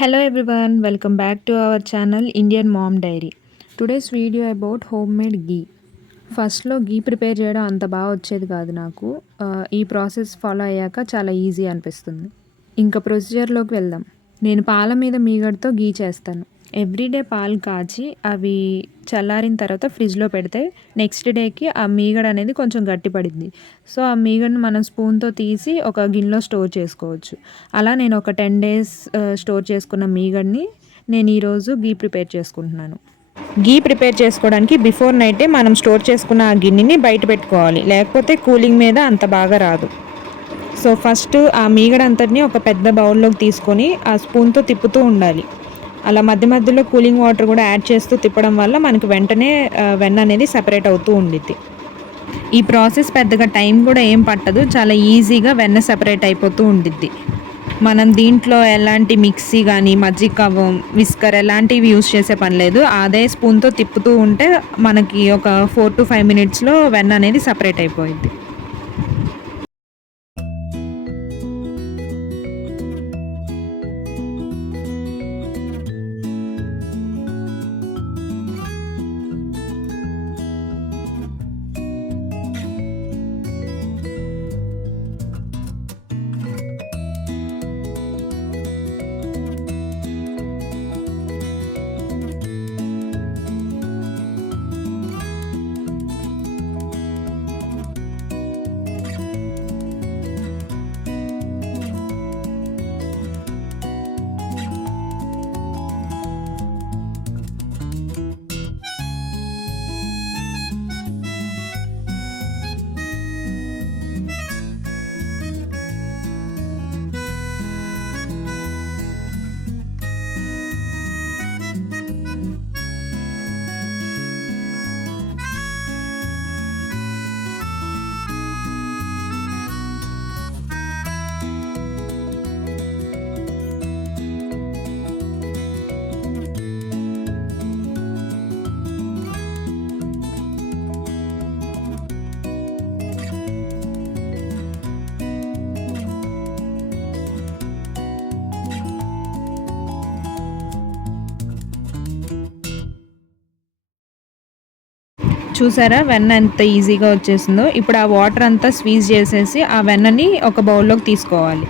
Hello everyone, welcome back to our channel Indian Mom Diary. Today's video about homemade ghee. ఫస్ట్‌లో ఘీ prepare చేయడం అంత బాగా వచ్చేది కాదు నాకు. ఈ ప్రాసెస్ ఫాలో అయ్యాక చాలా ఈజీ అనిపిస్తుంది. ఇంకా ప్రొసీజర్‌లోకి వెళ్దాం. నేను పాల మీద మీగడతో ఘీ చేస్తాను. ఎవ్రీడే పాలు కాచి అవి చల్లారిన తర్వాత ఫ్రిడ్జ్‌లో పెడితే నెక్స్ట్ డేకి ఆ మీగడ అనేది కొంచెం గట్టిపడిద్ది. సో, ఆ మీగడని మనం స్పూన్‌తో తీసి ఒక గిన్నెలో స్టోర్ చేసుకోవచ్చు. అలా నేను ఒక 10 డేస్ స్టోర్ చేసుకున్న మీగడని నేను ఈరోజు ఘీ ప్రిపేర్ చేసుకుంటున్నాను. ఘీ ప్రిపేర్ చేసుకోవడానికి బిఫోర్ నైటే మనం స్టోర్ చేసుకున్న ఆ గిన్నెని బయట పెట్టుకోవాలి, లేకపోతే కూలింగ్ మీద అంత బాగా రాదు. సో ఫస్ట్ ఆ మీగడ అంతటిని ఒక పెద్ద బౌల్లోకి తీసుకొని ఆ స్పూన్తో తిప్పుతూ ఉండాలి. అలా మధ్య మధ్యలో కూలింగ్ వాటర్ కూడా యాడ్ చేస్తూ తిప్పడం వల్ల మనకు వెంటనే వెన్న అనేది సపరేట్ అవుతూ ఉండిద్ది. ఈ ప్రాసెస్ పెద్దగా టైం కూడా ఏం పట్టదు, చాలా ఈజీగా వెన్న సపరేట్ అయిపోతూ ఉండిద్ది. మనం దీంట్లో ఎలాంటి మిక్సీ కానీ మజ్జిగ కవ్వం విస్కర్ ఎలాంటివి యూస్ చేసే పని లేదు. అదే స్పూన్తో తిప్పుతూ ఉంటే మనకి ఒక 4 to 5 మినిట్స్లో వెన్న అనేది సపరేట్ అయిపోయింది. చూసారా వెన్న ఎంత ఈజీగా వచ్చేసిందో. ఇప్పుడు ఆ వాటర్ అంతా స్క్వీజ్ చేసేసి ఆ వెన్నని ఒక బౌల్లోకి తీసుకోవాలి.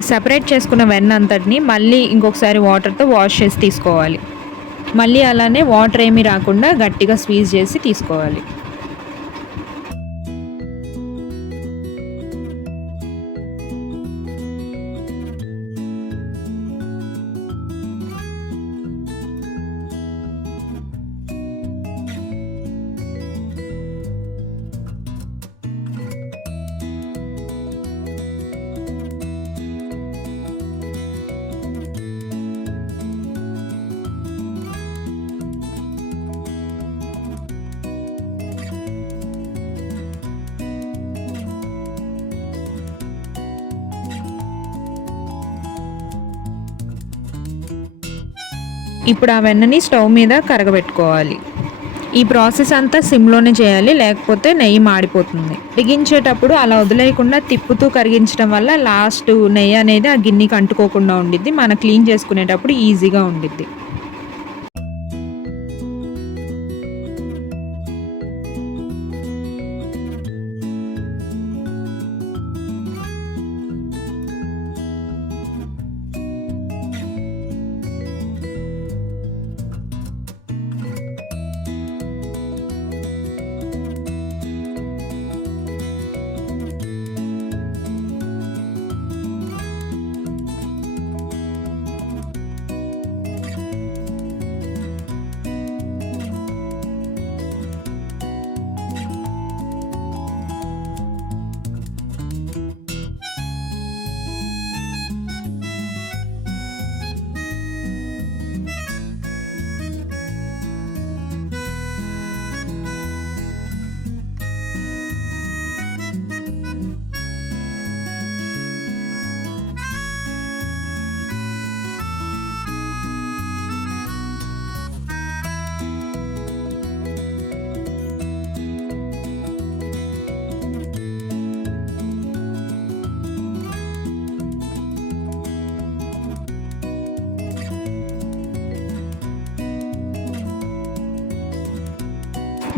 సపరేట్ చేసుకున్న వెన్న అంతటిని మళ్ళీ ఇంకొకసారి వాటర్తో వాష్ చేసి తీసుకోవాలి. మళ్ళీ అలానే వాటర్ ఏమీ రాకుండా గట్టిగా స్క్వీజ్ చేసి తీసుకోవాలి. ఇప్పుడు ఆ వెన్నని స్టవ్ మీద కరగబెట్టుకోవాలి. ఈ ప్రాసెస్ అంతా సిమ్లోనే చేయాలి, లేకపోతే నెయ్యి మాడిపోతుంది. కరిగించేటప్పుడు అలా వదిలేయకుండా తిప్పుతూ కరిగించడం వల్ల లాస్ట్ నెయ్యి అనేది ఆ గిన్నెకి అంటుకోకుండా ఉండిద్ది. మనం క్లీన్ చేసుకునేటప్పుడు ఈజీగా ఉండిద్ది.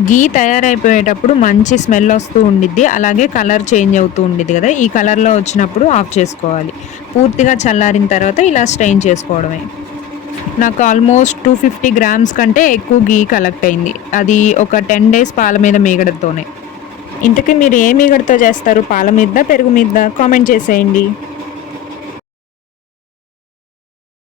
గీ తయారైపోయేటప్పుడు మంచి స్మెల్ వస్తూ ఉండిద్ది, అలాగే కలర్ చేంజ్ అవుతూ ఉండిద్ది కదా. ఈ కలర్లో వచ్చినప్పుడు ఆఫ్ చేసుకోవాలి. పూర్తిగా చల్లారిన తర్వాత ఇలా స్ట్రెయిన్ చేసుకోవడమే. నాకు ఆల్మోస్ట్ 250 గ్రామ్స్ కంటే ఎక్కువ గీ కలెక్ట్ అయింది. అది ఒక 10 డేస్ పాల మీద మీగడతోనే. ఇంతకీ మీరు ఏ మీగడతో చేస్తారు, పాల మీద పెరుగు మీద? కామెంట్ చేసేయండి.